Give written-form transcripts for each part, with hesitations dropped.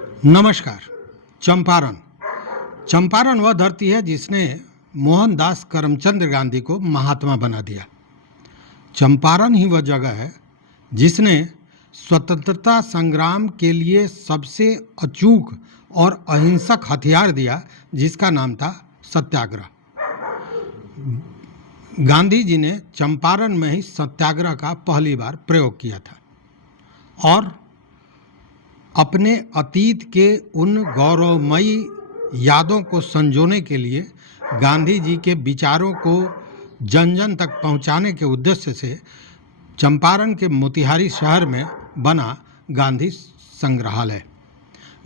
नमस्कार। चंपारण चंपारण वह धरती है जिसने मोहनदास करमचंद गांधी को महात्मा बना दिया। चंपारण ही वह जगह है जिसने स्वतंत्रता संग्राम के लिए सबसे अचूक और अहिंसक हथियार दिया, जिसका नाम था सत्याग्रह। गांधी जी ने चंपारण में ही सत्याग्रह का पहली बार प्रयोग किया था और अपने अतीत के उन गौरवमयी यादों को संजोने के लिए गांधी जी के विचारों को जन जन तक पहुंचाने के उद्देश्य से चंपारण के मोतिहारी शहर में बना गांधी संग्रहालय।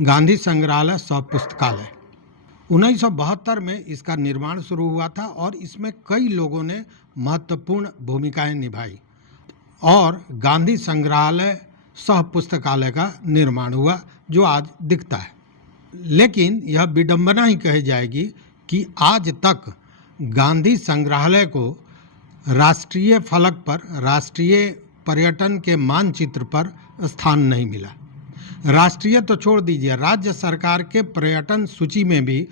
गांधी संग्रहालय सह पुस्तकालय 1972 में इसका निर्माण शुरू हुआ था और इसमें कई लोगों ने महत्वपूर्ण भूमिकाएं निभाई और गांधी संग्रहालय सह पुस्तकालय का निर्माण हुआ, जो आज दिखता है। लेकिन यह विडंबना ही कही जाएगी कि आज तक गांधी संग्रहालय को राष्ट्रीय फलक पर, राष्ट्रीय पर्यटन के मानचित्र पर स्थान नहीं मिला। राष्ट्रीय तो छोड़ दीजिए, राज्य सरकार के पर्यटन सूची में भी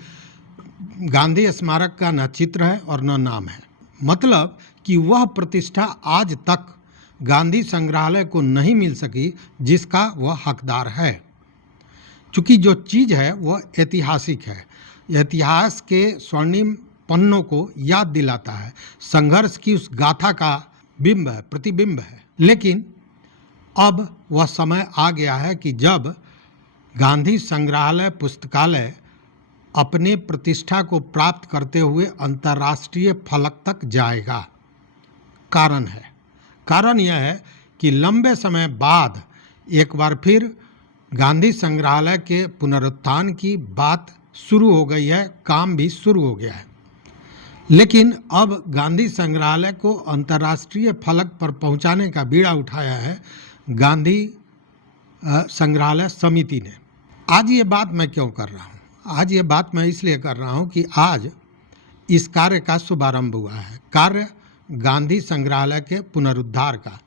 गांधी स्मारक का न चित्र है और न नाम है। मतलब कि वह प्रतिष्ठा आज तक गांधी संग्रहालय को नहीं मिल सकी जिसका वह हकदार है। चूँकि जो चीज़ है वह ऐतिहासिक है, इतिहास के स्वर्णिम पन्नों को याद दिलाता है, संघर्ष की उस गाथा का बिंब है, प्रतिबिंब है। लेकिन अब वह समय आ गया है कि जब गांधी संग्रहालय पुस्तकालय अपने प्रतिष्ठा को प्राप्त करते हुए अंतर्राष्ट्रीय फलक तक जाएगा। कारण यह है कि लंबे समय बाद एक बार फिर गांधी संग्रहालय के पुनरुत्थान की बात शुरू हो गई है, काम भी शुरू हो गया है। लेकिन अब गांधी संग्रहालय को अंतर्राष्ट्रीय फलक पर पहुंचाने का बीड़ा उठाया है गांधी संग्रहालय समिति ने। आज ये बात मैं क्यों कर रहा हूँ? आज ये बात मैं इसलिए कर रहा हूँ कि आज इस कार्य का शुभारंभ हुआ है। कार्य गांधी संग्रहालय के पुनरुद्धार का,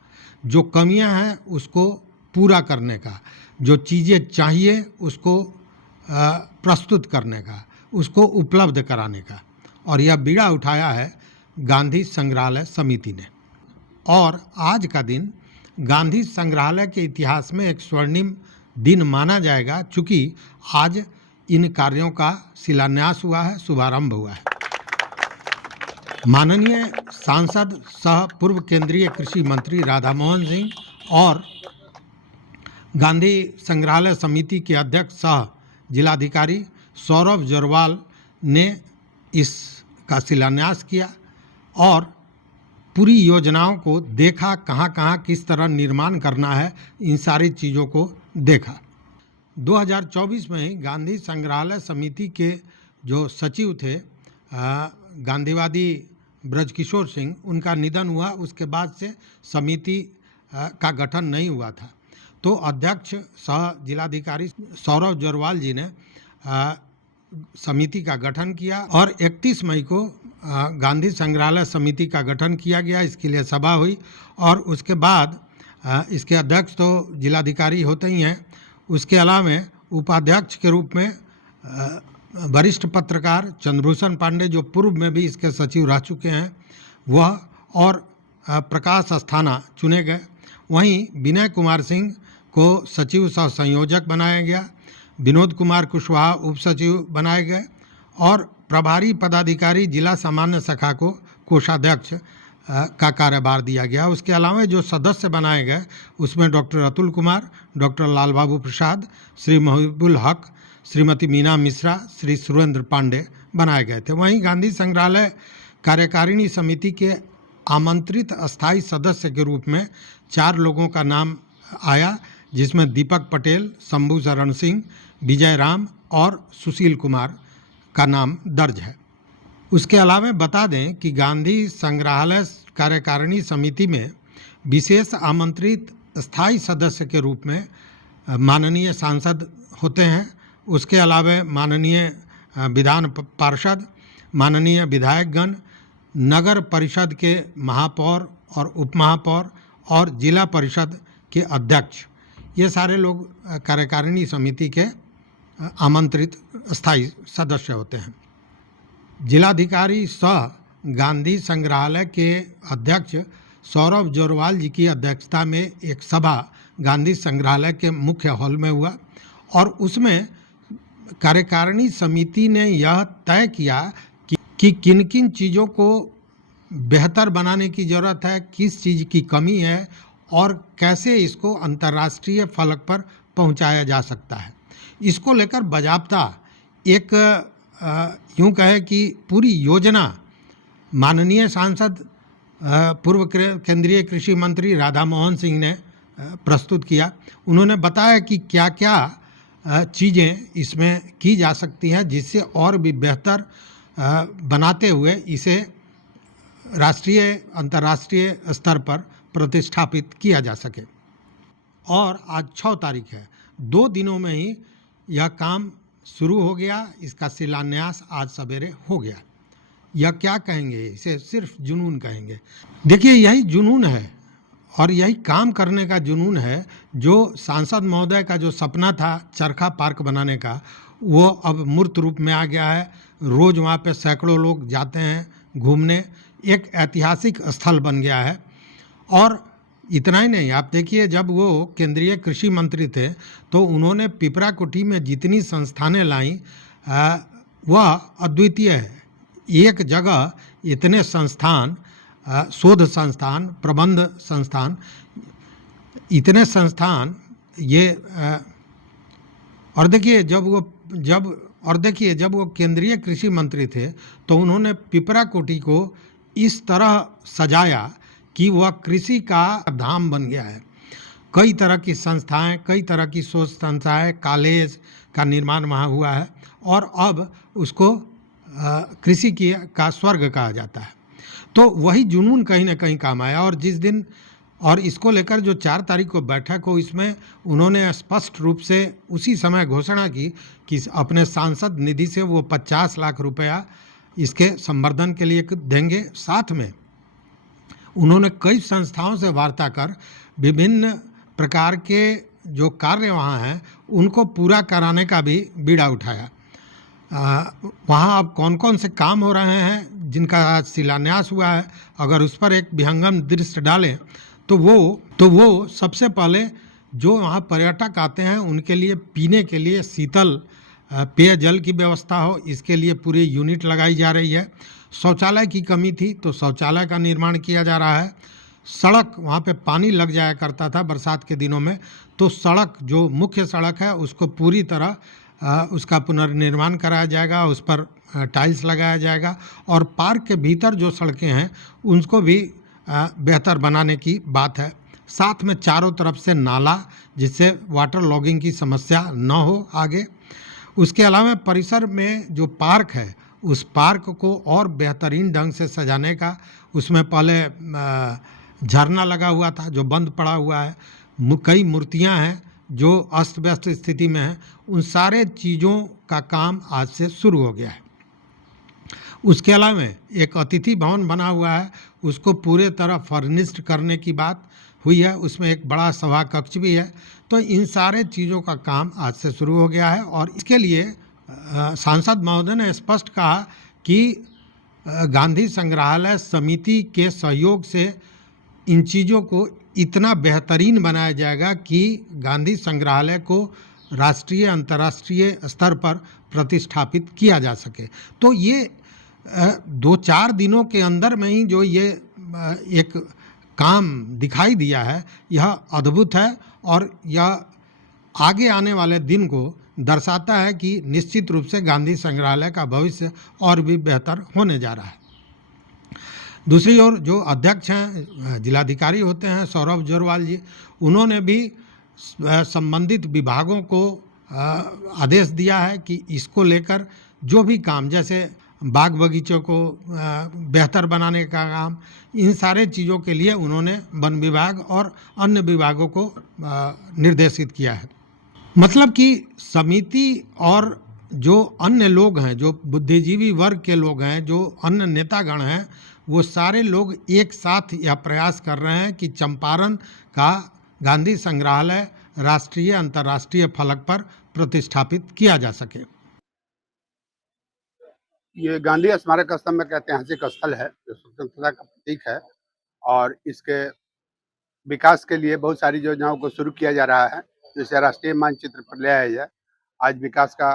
जो कमियां हैं उसको पूरा करने का, जो चीज़ें चाहिए उसको प्रस्तुत करने का, उसको उपलब्ध कराने का, और यह बीड़ा उठाया है गांधी संग्रहालय समिति ने। और आज का दिन गांधी संग्रहालय के इतिहास में एक स्वर्णिम दिन माना जाएगा, चूँकि आज इन कार्यों का शिलान्यास हुआ है, शुभारंभ हुआ है। माननीय सांसद सह पूर्व केंद्रीय कृषि मंत्री राधा मोहन सिंह और गांधी संग्रहालय समिति के अध्यक्ष सह जिलाधिकारी सौरभ जरवाल ने इसका शिलान्यास किया और पूरी योजनाओं को देखा, कहाँ कहाँ किस तरह निर्माण करना है, इन सारी चीज़ों को देखा। 2024 में ही गांधी संग्रहालय समिति के जो सचिव थे गांधीवादी ब्रजकिशोर सिंह, उनका निधन हुआ। उसके बाद से समिति का गठन नहीं हुआ था। तो अध्यक्ष सह जिलाधिकारी सौरभ जरवाल जी ने समिति का गठन किया और 31 मई को गांधी संग्रहालय समिति का गठन किया गया। इसके लिए सभा हुई और उसके बाद इसके अध्यक्ष तो जिलाधिकारी होते ही हैं, उसके अलावा उपाध्यक्ष के रूप में वरिष्ठ पत्रकार चंद्रभूषण पांडे, जो पूर्व में भी इसके सचिव रह चुके हैं, वह और प्रकाश अस्थाना चुने गए। वहीं विनय कुमार सिंह को सचिव सह संयोजक बनाया गया, विनोद कुमार कुशवाहा उप सचिव बनाए गए और प्रभारी पदाधिकारी जिला सामान्य शाखा को कोषाध्यक्ष का कार्यभार दिया गया। उसके अलावा जो सदस्य बनाए गए उसमें डॉक्टर अतुल कुमार, डॉक्टर लाल बाबू प्रसाद, श्री महबूबुल हक, श्रीमती मीना मिश्रा, श्री सुरेंद्र पांडे बनाए गए थे। वहीं गांधी संग्रहालय कार्यकारिणी समिति के आमंत्रित अस्थायी सदस्य के रूप में 4 लोगों का नाम आया, जिसमें दीपक पटेल, शंभू शरण सिंह, विजय राम और सुशील कुमार का नाम दर्ज है। उसके अलावा बता दें कि गांधी संग्रहालय कार्यकारिणी समिति में विशेष आमंत्रित स्थायी सदस्य के रूप में माननीय सांसद होते हैं। उसके अलावा माननीय विधान पार्षद, माननीय विधायकगण, नगर परिषद के महापौर और उपमहापौर और जिला परिषद के अध्यक्ष, ये सारे लोग कार्यकारिणी समिति के आमंत्रित स्थायी सदस्य होते हैं। जिलाधिकारी सह गांधी संग्रहालय के अध्यक्ष सौरभ जोरवाल जी की अध्यक्षता में एक सभा गांधी संग्रहालय के मुख्य हॉल में हुआ और उसमें कार्यकारिणी समिति ने यह तय किया कि किन किन चीज़ों को बेहतर बनाने की ज़रूरत है, किस चीज़ की कमी है और कैसे इसको अंतर्राष्ट्रीय फलक पर पहुंचाया जा सकता है। इसको लेकर बाज़ाब्ता एक यूँ कहे कि पूरी योजना माननीय सांसद पूर्व केंद्रीय कृषि मंत्री राधा मोहन सिंह ने प्रस्तुत किया। उन्होंने बताया कि क्या क्या चीज़ें इसमें की जा सकती हैं जिससे और भी बेहतर बनाते हुए इसे राष्ट्रीय अंतर्राष्ट्रीय स्तर पर प्रतिष्ठापित किया जा सके। और आज 6 तारीख है, 2 दिनों में ही यह काम शुरू हो गया। इसका शिलान्यास आज सवेरे हो गया। यह क्या कहेंगे, इसे सिर्फ जुनून कहेंगे। देखिए, यही जुनून है और यही काम करने का जुनून है जो सांसद महोदय का जो सपना था चरखा पार्क बनाने का, वो अब मूर्त रूप में आ गया है। रोज़ वहाँ पे सैकड़ों लोग जाते हैं घूमने, एक ऐतिहासिक स्थल बन गया है। और इतना ही नहीं, आप देखिए, जब वो केंद्रीय कृषि मंत्री थे तो उन्होंने पिपराकुटी में जितनी संस्थानें लाईं वह अद्वितीय है। एक जगह इतने संस्थान, शोध संस्थान, प्रबंध संस्थान, इतने संस्थान ये और देखिए जब वो केंद्रीय कृषि मंत्री थे तो उन्होंने पिपराकुटी को इस तरह सजाया कि वह कृषि का धाम बन गया है। कई तरह की संस्थाएं, कई तरह की शोध संस्थाएं, कॉलेज का निर्माण वहाँ हुआ है और अब उसको कृषि का स्वर्ग कहा जाता है। तो वही जुनून कहीं ना कहीं काम आया। और जिस दिन और इसको लेकर जो 4 तारीख को बैठक हो, इसमें उन्होंने स्पष्ट रूप से उसी समय घोषणा की कि अपने सांसद निधि से वो 50 लाख रुपया इसके संवर्धन के लिए देंगे। साथ में उन्होंने कई संस्थाओं से वार्ता कर विभिन्न प्रकार के जो कार्य वहाँ हैं उनको पूरा कराने का भी बीड़ा उठाया। वहाँ अब कौन कौन से काम हो रहे हैं जिनका आज शिलान्यास हुआ है, अगर उस पर एक विहंगम दृश्य डालें तो वो सबसे पहले जो वहाँ पर्यटक आते हैं उनके लिए पीने के लिए शीतल पेयजल की व्यवस्था हो, इसके लिए पूरी यूनिट लगाई जा रही है। शौचालय की कमी थी तो शौचालय का निर्माण किया जा रहा है। सड़क, वहाँ पे पानी लग जाया करता था बरसात के दिनों में, तो सड़क जो मुख्य सड़क है उसको पूरी तरह उसका पुनर्निर्माण कराया जाएगा, उस पर टाइल्स लगाया जाएगा और पार्क के भीतर जो सड़कें हैं उनको भी बेहतर बनाने की बात है। साथ में चारों तरफ से नाला, जिससे वाटर लॉगिंग की समस्या न हो आगे। उसके अलावा परिसर में जो पार्क है उस पार्क को और बेहतरीन ढंग से सजाने का, उसमें पहले झरना लगा हुआ था जो बंद पड़ा हुआ है, कई मूर्तियां हैं जो अस्त व्यस्त स्थिति में हैं, उन सारे चीज़ों का काम आज से शुरू हो गया है। उसके अलावा एक अतिथि भवन बना हुआ है, उसको पूरे तरह फर्निश्ड करने की बात हुई है, उसमें एक बड़ा सभा कक्ष भी है। तो इन सारे चीज़ों का काम आज से शुरू हो गया है और इसके लिए सांसद महोदय ने स्पष्ट कहा कि गांधी संग्रहालय समिति के सहयोग से इन चीज़ों को इतना बेहतरीन बनाया जाएगा कि गांधी संग्रहालय को राष्ट्रीय अंतर्राष्ट्रीय स्तर पर प्रतिष्ठापित किया जा सके। तो ये 2-4 दिनों के अंदर में ही जो ये एक काम दिखाई दिया है, यह अद्भुत है और यह आगे आने वाले दिन को दर्शाता है कि निश्चित रूप से गांधी संग्रहालय का भविष्य और भी बेहतर होने जा रहा है। दूसरी ओर जो अध्यक्ष हैं, जिलाधिकारी होते हैं सौरभ जोरवाल जी, उन्होंने भी संबंधित विभागों को आदेश दिया है कि इसको लेकर जो भी काम, जैसे बाग बगीचों को बेहतर बनाने का काम, इन सारे चीज़ों के लिए उन्होंने वन विभाग और अन्य विभागों को निर्देशित किया है। मतलब कि समिति और जो अन्य लोग हैं, जो बुद्धिजीवी वर्ग के लोग हैं, जो अन्य नेतागण हैं, वो सारे लोग एक साथ यह प्रयास कर रहे हैं कि चंपारण का गांधी संग्रहालय राष्ट्रीय अंतर्राष्ट्रीय फलक पर प्रतिष्ठापित किया जा सके। ये गांधी स्मारक स्तंभ एक ऐतिहासिक स्थल है जो स्वतंत्रता का प्रतीक है और इसके विकास के लिए बहुत सारी योजनाओं को शुरू किया जा रहा है, जिसे राष्ट्रीय मानचित्र पर ले आया जाए। आज विकास का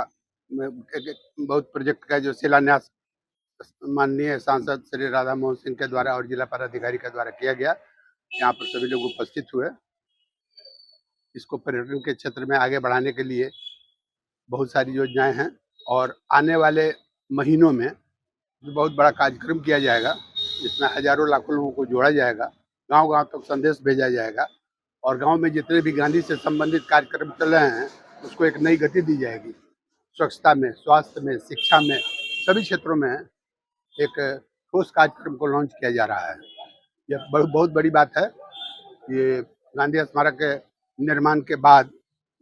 बहुत प्रोजेक्ट का जो शिलान्यास माननीय सांसद श्री राधा मोहन सिंह के द्वारा और जिला पदाधिकारी के द्वारा किया गया। यहाँ पर सभी लोग उपस्थित हुए। इसको पर्यटन के क्षेत्र में आगे बढ़ाने के लिए बहुत सारी योजनाएं हैं और आने वाले महीनों में बहुत बड़ा कार्यक्रम किया जाएगा, जिसमें हजारों लाखों लोगों को जोड़ा जाएगा, गांव-गांव तक संदेश भेजा जाएगा और गांव में जितने भी गांधी से संबंधित कार्यक्रम चल रहे हैं उसको एक नई गति दी जाएगी। स्वच्छता में, स्वास्थ्य में, शिक्षा में, सभी क्षेत्रों में एक ठोस कार्यक्रम को लॉन्च किया जा रहा है। यह बहुत बड़ी बात है। ये गांधी स्मारक के निर्माण के बाद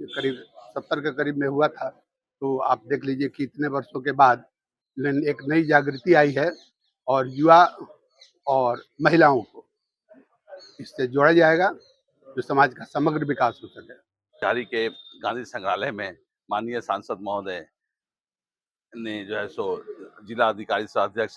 करीब 70 के करीब में हुआ था, तो आप देख लीजिए कि इतने वर्षों के बाद एक नई जागृति आई है और युवा और महिलाओं को इससे जोड़ा जाएगा, जो समाज का समग्र विकास हो सके। मोतिहारी के गांधी संग्रहालय में माननीय सांसद महोदय ने जो है सो जिला अधिकारी सह अध्यक्ष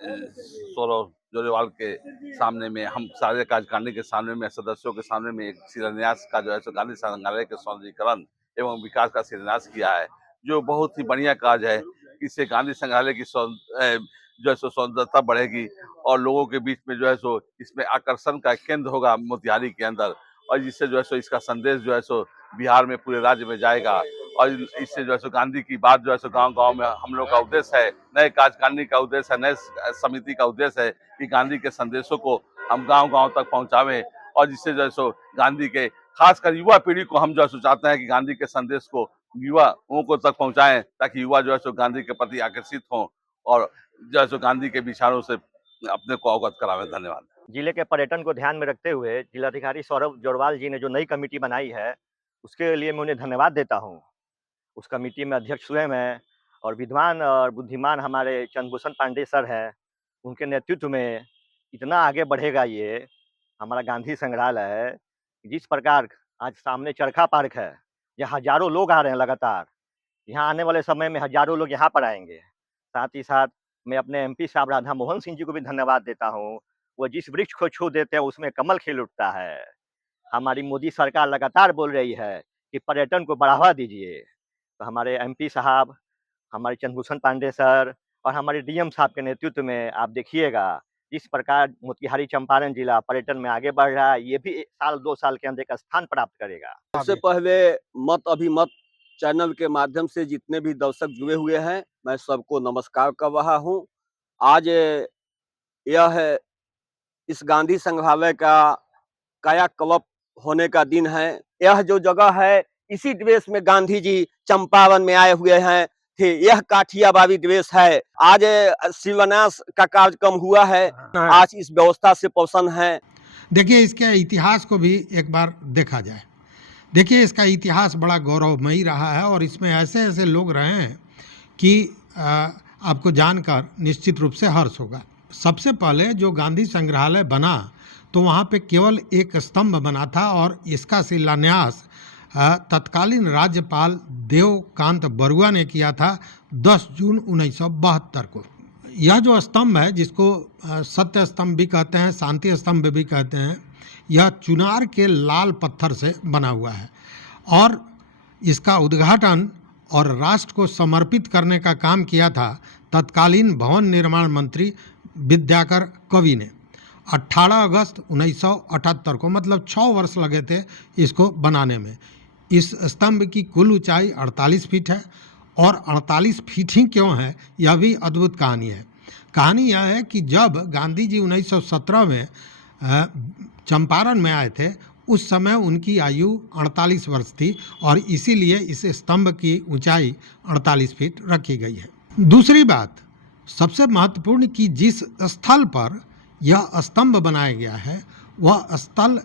सौरभ जोरेवाल के सामने में, हम सारे कार्यकारिणी के सामने में, सदस्यों के सामने में एक शिलान्यास का जो है सो गांधी संग्रहालय के सौंदर्यीकरण एवं विकास का शिलान्यास किया है, जो बहुत ही बढ़िया कार्य है। इससे गांधी संग्रहालय की जो है सो सौंदर्यता बढ़ेगी और लोगों के बीच में जो है सो इसमें आकर्षण का केंद्र होगा मोतिहारी के अंदर, और जिससे जो है सो इसका संदेश जो है सो बिहार में पूरे राज्य में जाएगा। और इससे जो है सो गांधी की बात जो है सो गांव-गांव में हम लोग का उद्देश्य है, नए कार्यकारिणी का उद्देश्य है, नए समिति का उद्देश्य है कि गांधी के संदेशों को हम गांव-गांव तक पहुंचावें और जिससे जो है सो गांधी के खासकर युवा पीढ़ी को हम जो है सो चाहते हैं कि गांधी के संदेश को युवाओं को तक पहुंचाएं, ताकि युवा जो है सो गांधी के प्रति आकर्षित हों और जो है सो गांधी के विचारों से अपने को अवगत करावें। धन्यवाद। जिले के पर्यटन को ध्यान में रखते हुए जिलाधिकारी सौरभ जोरवाल जी ने जो नई कमेटी बनाई है, उसके लिए मैं उन्हें धन्यवाद देता हूं। उस कमेटी में अध्यक्ष स्वयं हैं और विद्वान और बुद्धिमान हमारे चंद्रभूषण पांडे सर हैं। उनके नेतृत्व में इतना आगे बढ़ेगा ये हमारा गांधी संग्रहालय है। जिस प्रकार आज सामने चरखा पार्क है, यहाँ हजारों लोग आ रहे हैं लगातार, यहाँ आने वाले समय में हजारों लोग यहाँ पर आएंगे। साथ ही साथ मैं अपने एमपी साहब राधा मोहन सिंह जी को भी धन्यवाद देता हूँ। वो जिस वृक्ष को छू देते हैं उसमें कमल खिल उठता है। हमारी मोदी सरकार लगातार बोल रही है कि पर्यटन को बढ़ावा दीजिए, तो हमारे एमपी साहब, हमारे चंद्रभूषण पांडे सर और हमारे डीएम साहब के नेतृत्व में आप देखिएगा जिस प्रकार मोतिहारी चंपारण जिला पर्यटन में आगे बढ़ रहा है, ये भी 1 साल 2 साल के अंदर एक स्थान प्राप्त करेगा। सबसे पहले मत अभिमत चैनल के माध्यम से जितने भी दर्शक जुड़े हुए हैं, मैं सबको नमस्कार कर रहा हूं। आज यह इस गांधी संग्रहालय का कायाकल्प होने का दिन है। यह जो जगह है, इसी ड्रेस में गांधी जी चंपारण में आए हुए हैं थे। यह काठियावाड़ी ड्रेस है। आज शिलान्यास का कार्यक्रम हुआ है। आज इस व्यवस्था से प्रसन्न है। देखिए, इसके इतिहास को भी एक बार देखा जाए। देखिए, इसका इतिहास बड़ा गौरवमयी रहा है और इसमें ऐसे ऐसे लोग रहे हैं कि आपको जानकर निश्चित रूप से हर्ष होगा। सबसे पहले जो गांधी संग्रहालय बना तो वहाँ पे केवल एक स्तंभ बना था और इसका शिलान्यास तत्कालीन राज्यपाल देवकांत बरुआ ने किया था 10 जून 1972 को। यह जो स्तंभ है, जिसको सत्य स्तंभ भी कहते हैं, शांति स्तंभ भी कहते हैं, यह चुनार के लाल पत्थर से बना हुआ है और इसका उद्घाटन और राष्ट्र को समर्पित करने का काम किया था तत्कालीन भवन निर्माण मंत्री विद्याकर कवि ने 18 अगस्त 1978 को, मतलब 6 वर्ष लगे थे इसको बनाने में। इस स्तंभ की कुल ऊंचाई 48 फीट है और 48 फीट ही क्यों है, यह भी अद्भुत कहानी है। कहानी यह है कि जब गांधी जी 1917 में चंपारण में आए थे, उस समय उनकी आयु 48 वर्ष थी और इसीलिए इस स्तंभ की ऊंचाई 48 फीट रखी गई है। दूसरी बात सबसे महत्वपूर्ण कि जिस स्थल पर यह स्तंभ बनाया गया है वह स्थल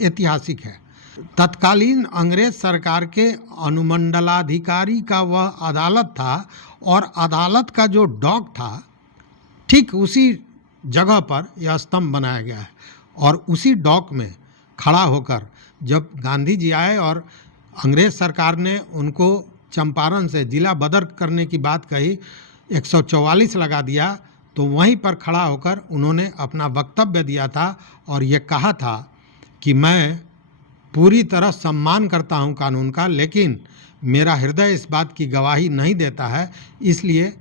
ऐतिहासिक है। तत्कालीन अंग्रेज सरकार के अनुमंडलाधिकारी का वह अदालत था और अदालत का जो डॉक था, ठीक उसी जगह पर यह स्तंभ बनाया गया है और उसी डॉक में खड़ा होकर जब गांधी जी आए और अंग्रेज सरकार ने उनको चंपारण से जिला बदर करने की बात कही, 144 लगा दिया, तो वहीं पर खड़ा होकर उन्होंने अपना वक्तव्य दिया था और ये कहा था कि मैं पूरी तरह सम्मान करता हूं कानून का, लेकिन मेरा हृदय इस बात की गवाही नहीं देता है, इसलिए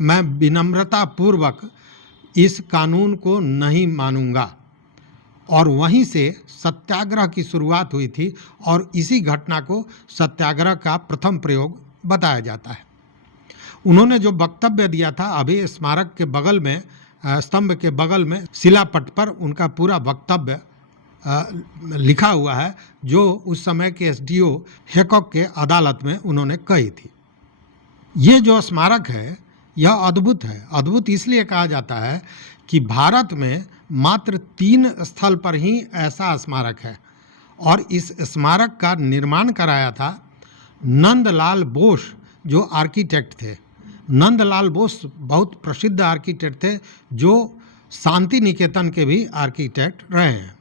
मैं विनम्रता पूर्वक इस कानून को नहीं मानूंगा। और वहीं से सत्याग्रह की शुरुआत हुई थी और इसी घटना को सत्याग्रह का प्रथम प्रयोग बताया जाता है। उन्होंने जो वक्तव्य दिया था, अभी स्मारक के बगल में, स्तंभ के बगल में शिलापट पर उनका पूरा वक्तव्य लिखा हुआ है, जो उस समय के एसडीओ हैकॉक के अदालत में उन्होंने कही थी। ये जो स्मारक है यह अद्भुत है। अद्भुत इसलिए कहा जाता है कि भारत में मात्र 3 स्थल पर ही ऐसा स्मारक है और इस स्मारक का निर्माण कराया था नंदलाल बोस, जो आर्किटेक्ट थे। नंदलाल बोस बहुत प्रसिद्ध आर्किटेक्ट थे, जो शांति निकेतन के भी आर्किटेक्ट रहे हैं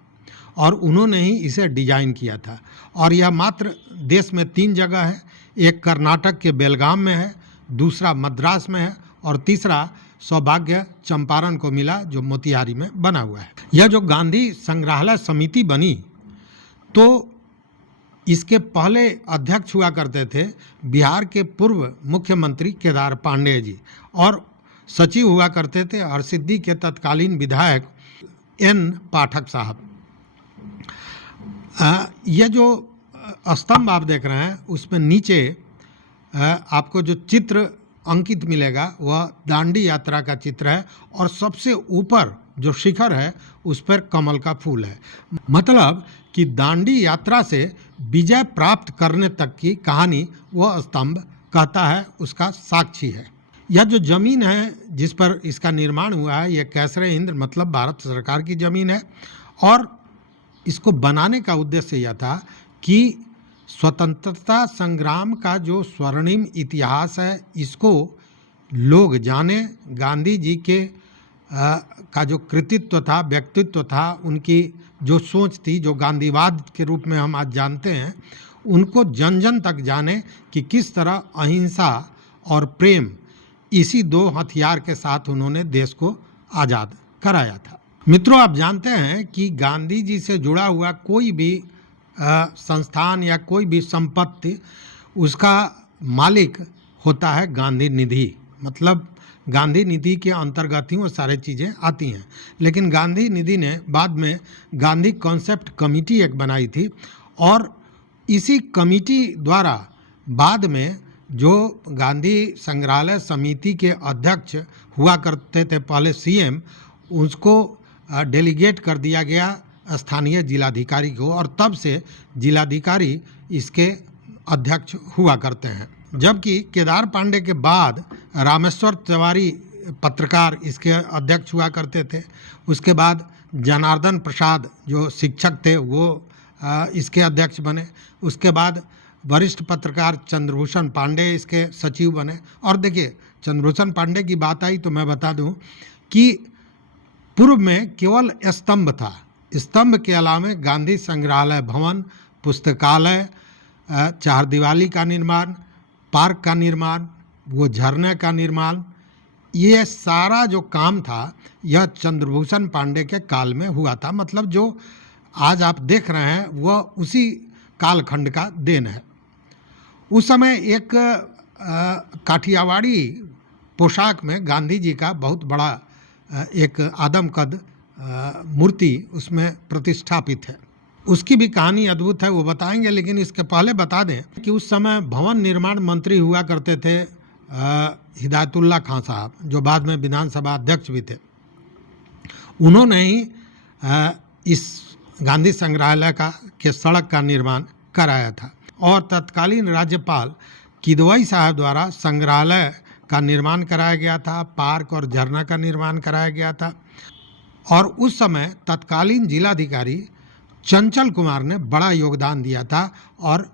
और उन्होंने ही इसे डिजाइन किया था। और यह मात्र देश में 3 जगह है, एक कर्नाटक के बेलगाम में है, दूसरा मद्रास में है और तीसरा सौभाग्य चंपारण को मिला, जो मोतिहारी में बना हुआ है। यह जो गांधी संग्रहालय समिति बनी, तो इसके पहले अध्यक्ष हुआ करते थे बिहार के पूर्व मुख्यमंत्री केदार पांडेय जी और सचिव हुआ करते थे हरसिद्धि के तत्कालीन विधायक एन पाठक साहब। यह जो स्तंभ आप देख रहे हैं, उसमें नीचे आपको जो चित्र अंकित मिलेगा वह दांडी यात्रा का चित्र है और सबसे ऊपर जो शिखर है उस पर कमल का फूल है। मतलब कि दांडी यात्रा से विजय प्राप्त करने तक की कहानी वह स्तंभ कहता है, उसका साक्षी है। यह जो जमीन है जिस पर इसका निर्माण हुआ है, यह कैसरे हिंद मतलब भारत सरकार की जमीन है और इसको बनाने का उद्देश्य यह था कि स्वतंत्रता संग्राम का जो स्वर्णिम इतिहास है इसको लोग जाने, गांधी जी के का जो कृतित्व था, व्यक्तित्व था, उनकी जो सोच थी, जो गांधीवाद के रूप में हम आज जानते हैं, उनको जन जन तक जाने कि किस तरह अहिंसा और प्रेम, इसी 2 हथियार के साथ उन्होंने देश को आज़ाद कराया था। मित्रों, आप जानते हैं कि गांधी जी से जुड़ा हुआ कोई भी संस्थान या कोई भी संपत्ति, उसका मालिक होता है गांधी निधि। मतलब गांधी निधि के अंतर्गत ही वो सारी चीज़ें आती हैं। लेकिन गांधी निधि ने बाद में गांधी कॉन्सेप्ट कमेटी एक बनाई थी और इसी कमेटी द्वारा बाद में जो गांधी संग्रहालय समिति के अध्यक्ष हुआ करते थे पहले सीएम, उसको डेलीगेट कर दिया गया स्थानीय जिलाधिकारी को और तब से जिलाधिकारी इसके अध्यक्ष हुआ करते हैं। जबकि केदार पांडे के बाद रामेश्वर तिवारी पत्रकार इसके अध्यक्ष हुआ करते थे। उसके बाद जनार्दन प्रसाद जो शिक्षक थे वो इसके अध्यक्ष बने। उसके बाद वरिष्ठ पत्रकार चंद्रभूषण पांडे इसके सचिव बने। और देखिए, चंद्रभूषण पांडे की बात आई तो मैं बता दूं कि पूर्व में केवल स्तंभ था। स्तंभ के अलावा गांधी संग्रहालय भवन, पुस्तकालय, चारदीवारी का निर्माण, पार्क का निर्माण, वो झरने का निर्माण, ये सारा जो काम था यह चंद्रभूषण पांडे के काल में हुआ था। मतलब जो आज आप देख रहे हैं वह उसी कालखंड का देन है। उस समय एक काठियावाड़ी पोशाक में गांधी जी का बहुत बड़ा एक आदमकद मूर्ति उसमें प्रतिष्ठापित है। उसकी भी कहानी अद्भुत है, वो बताएंगे। लेकिन इसके पहले बता दें कि उस समय भवन निर्माण मंत्री हुआ करते थे हिदायतुल्ला खां साहब, जो बाद में विधानसभा अध्यक्ष भी थे। उन्होंने ही इस गांधी संग्रहालय के सड़क का निर्माण कराया था और तत्कालीन राज्यपाल किदवई साहब द्वारा संग्रहालय का निर्माण कराया गया था, पार्क और झरना का निर्माण कराया गया था। और उस समय तत्कालीन जिलाधिकारी चंचल कुमार ने बड़ा योगदान दिया था और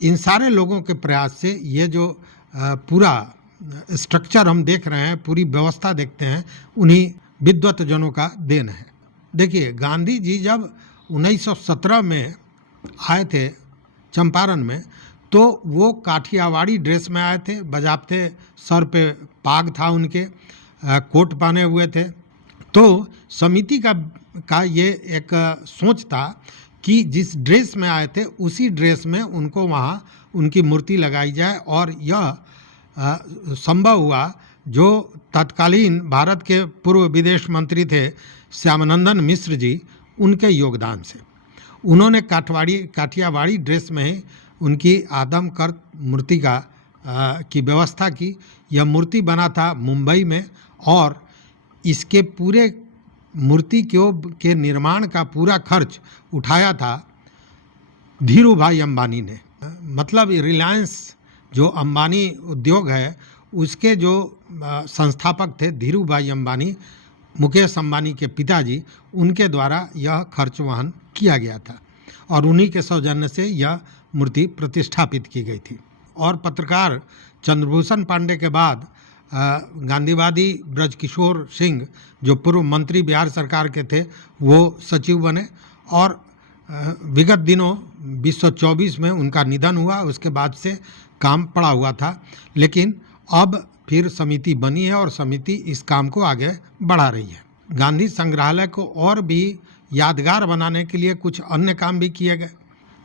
इन सारे लोगों के प्रयास से ये जो पूरा स्ट्रक्चर हम देख रहे हैं, पूरी व्यवस्था देखते हैं, उन्हीं विद्वत जनों का देन है। देखिए, गांधी जी जब 1917 में आए थे चंपारण में, तो वो काठियावाड़ी ड्रेस में आए थे, बजाबते सर पे पाग था उनके, कोट पहने हुए थे। तो समिति का ये एक सोच था कि जिस ड्रेस में आए थे उसी ड्रेस में उनको वहाँ उनकी मूर्ति लगाई जाए, और यह संभव हुआ जो तत्कालीन भारत के पूर्व विदेश मंत्री थे श्यामानंदन मिश्र जी, उनके योगदान से। उन्होंने काठियावाड़ी ड्रेस में ही उनकी आदमकद मूर्ति की व्यवस्था की। यह मूर्ति बना था मुंबई में, और इसके पूरे मूर्ति के निर्माण का पूरा खर्च उठाया था धीरू भाई अंबानी ने। मतलब रिलायंस जो अंबानी उद्योग है उसके जो संस्थापक थे धीरू भाई अंबानी, मुकेश अंबानी के पिताजी, उनके द्वारा यह खर्च वहन किया गया था, और उन्हीं के सौजन्य से यह मूर्ति प्रतिष्ठापित की गई थी। और पत्रकार चंद्रभूषण पांडे के बाद गांधीवादी ब्रजकिशोर सिंह, जो पूर्व मंत्री बिहार सरकार के थे, वो सचिव बने, और विगत दिनों 2024 में उनका निधन हुआ। उसके बाद से काम पड़ा हुआ था, लेकिन अब फिर समिति बनी है और समिति इस काम को आगे बढ़ा रही है। गांधी संग्रहालय को और भी यादगार बनाने के लिए कुछ अन्य काम भी किए गए।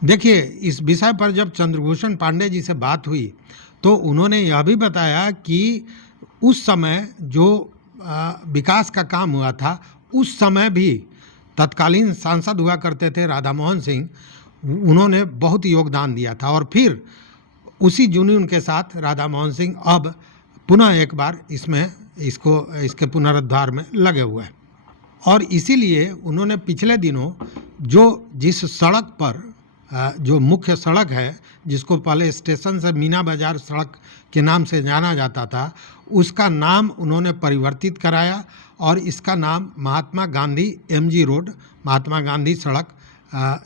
देखिए, इस विषय पर जब चंद्रभूषण पांडे जी से बात हुई तो उन्होंने यह भी बताया कि उस समय जो विकास का काम हुआ था, उस समय भी तत्कालीन सांसद हुआ करते थे राधा मोहन सिंह, उन्होंने बहुत योगदान दिया था, और फिर उसी जुनून के साथ राधा मोहन सिंह अब पुनः एक बार इसके पुनरुद्धार में लगे हुए हैं। और इसीलिए उन्होंने पिछले दिनों जिस सड़क पर जो मुख्य सड़क है, जिसको पहले स्टेशन से मीना बाजार सड़क के नाम से जाना जाता था, उसका नाम उन्होंने परिवर्तित कराया और इसका नाम महात्मा गांधी MG रोड, महात्मा गांधी सड़क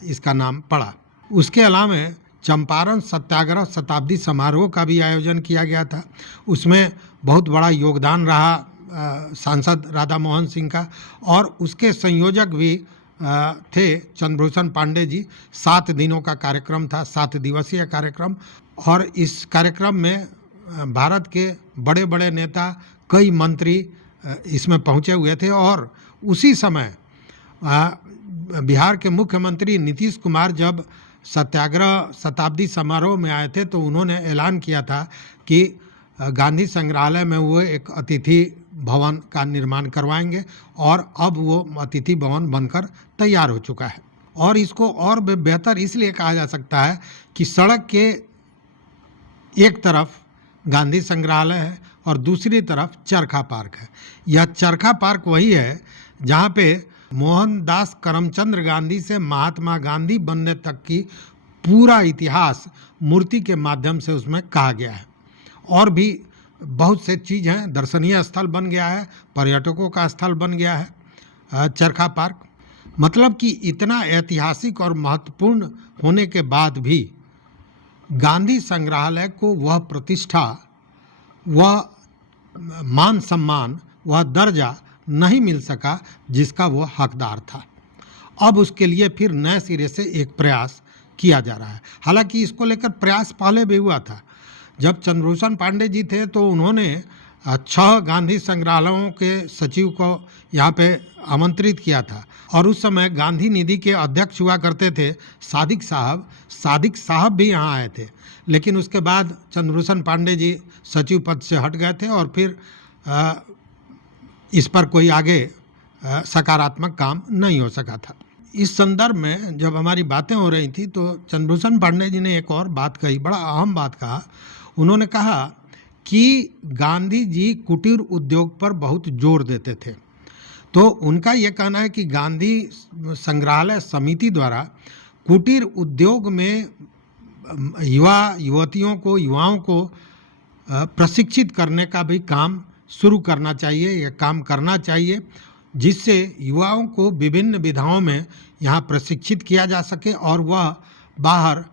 इसका नाम पड़ा। उसके अलावा चंपारण सत्याग्रह शताब्दी समारोह का भी आयोजन किया गया था। उसमें बहुत बड़ा योगदान रहा सांसद राधा मोहन सिंह का, और उसके संयोजक भी थे चंद्रभूषण पांडे जी। 7 दिनों का कार्यक्रम था, 7 दिवसीय कार्यक्रम, और इस कार्यक्रम में भारत के बड़े बड़े नेता, कई मंत्री इसमें पहुंचे हुए थे। और उसी समय बिहार के मुख्यमंत्री नीतीश कुमार जब सत्याग्रह शताब्दी समारोह में आए थे तो उन्होंने ऐलान किया था कि गांधी संग्रहालय में वो एक अतिथि भवन का निर्माण करवाएंगे, और अब वो अतिथि भवन बनकर तैयार हो चुका है। और इसको और बेहतर इसलिए कहा जा सकता है कि सड़क के एक तरफ गांधी संग्रहालय है और दूसरी तरफ चरखा पार्क है। यह चरखा पार्क वही है जहाँ पे मोहनदास करमचंद गांधी से महात्मा गांधी बनने तक की पूरा इतिहास मूर्ति के माध्यम से उसमें कहा गया है। और भी बहुत से चीज़ हैं, दर्शनीय स्थल बन गया है, पर्यटकों का स्थल बन गया है चरखा पार्क। मतलब कि इतना ऐतिहासिक और महत्वपूर्ण होने के बाद भी गांधी संग्रहालय को वह प्रतिष्ठा, वह मान सम्मान, वह दर्जा नहीं मिल सका जिसका वह हकदार था। अब उसके लिए फिर नए सिरे से एक प्रयास किया जा रहा है। हालांकि इसको लेकर प्रयास पहले भी हुआ था। जब चंद्रभूषण पांडे जी थे तो उन्होंने 6 गांधी संग्रहालयों के सचिव को यहाँ पे आमंत्रित किया था, और उस समय गांधी निधि के अध्यक्ष हुआ करते थे सादिक साहब भी यहाँ आए थे। लेकिन उसके बाद चंद्रभूषण पांडे जी सचिव पद से हट गए थे, और फिर इस पर कोई आगे सकारात्मक काम नहीं हो सका था। इस संदर्भ में जब हमारी बातें हो रही थी तो चंद्रभूषण पांडे जी ने एक और बात कही, बड़ा अहम बात कहा। उन्होंने कहा कि गांधी जी कुटीर उद्योग पर बहुत जोर देते थे। तो उनका ये कहना है कि गांधी संग्रहालय समिति द्वारा कुटीर उद्योग में युवाओं को प्रशिक्षित करने का भी काम शुरू करना चाहिए, यह काम करना चाहिए, जिससे युवाओं को विभिन्न विधाओं में यहाँ प्रशिक्षित किया जा सके और वह बाहर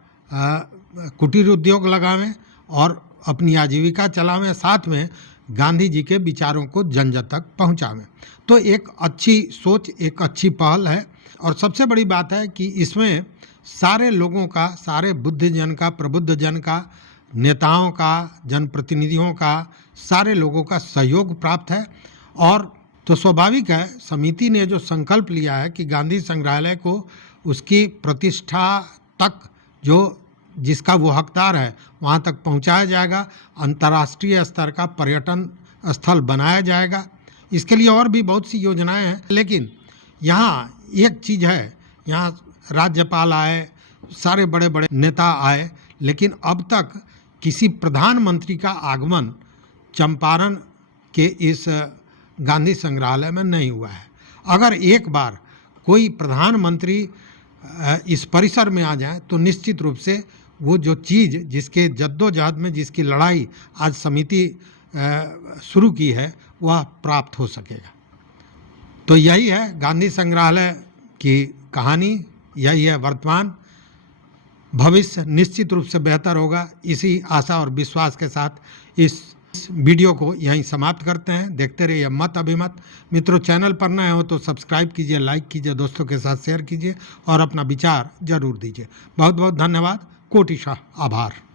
कुटीर उद्योग लगावें और अपनी आजीविका चलावें, साथ में गांधी जी के विचारों को जन जन तक पहुँचावें। तो एक अच्छी सोच, एक अच्छी पहल है। और सबसे बड़ी बात है कि इसमें सारे लोगों का, सारे बुद्धजन का, प्रबुद्धजन का, नेताओं का, जनप्रतिनिधियों का, सारे लोगों का सहयोग प्राप्त है। और तो स्वाभाविक है, समिति ने जो संकल्प लिया है कि गांधी संग्रहालय को उसकी प्रतिष्ठा तक, जो जिसका वो हकदार है, वहाँ तक पहुँचाया जाएगा, अंतर्राष्ट्रीय स्तर का पर्यटन स्थल बनाया जाएगा। इसके लिए और भी बहुत सी योजनाएं हैं, लेकिन यहाँ एक चीज़ है, यहाँ राज्यपाल आए, सारे बड़े बड़े नेता आए, लेकिन अब तक किसी प्रधानमंत्री का आगमन चंपारण के इस गांधी संग्रहालय में नहीं हुआ है। अगर एक बार कोई प्रधानमंत्री इस परिसर में आ जाए तो निश्चित रूप से वो जो चीज़ जिसके जद्दोजहद में, जिसकी लड़ाई आज समिति शुरू की है, वह प्राप्त हो सकेगा। तो यही है गांधी संग्रहालय की कहानी, यही है वर्तमान। भविष्य निश्चित रूप से बेहतर होगा, इसी आशा और विश्वास के साथ इस वीडियो को यहीं समाप्त करते हैं। देखते रहिए मत अभिमत। मित्रों, चैनल पर नए हो तो सब्सक्राइब कीजिए, लाइक कीजिए, दोस्तों के साथ शेयर कीजिए और अपना विचार जरूर दीजिए। बहुत बहुत धन्यवाद, कोटिशाह आभार।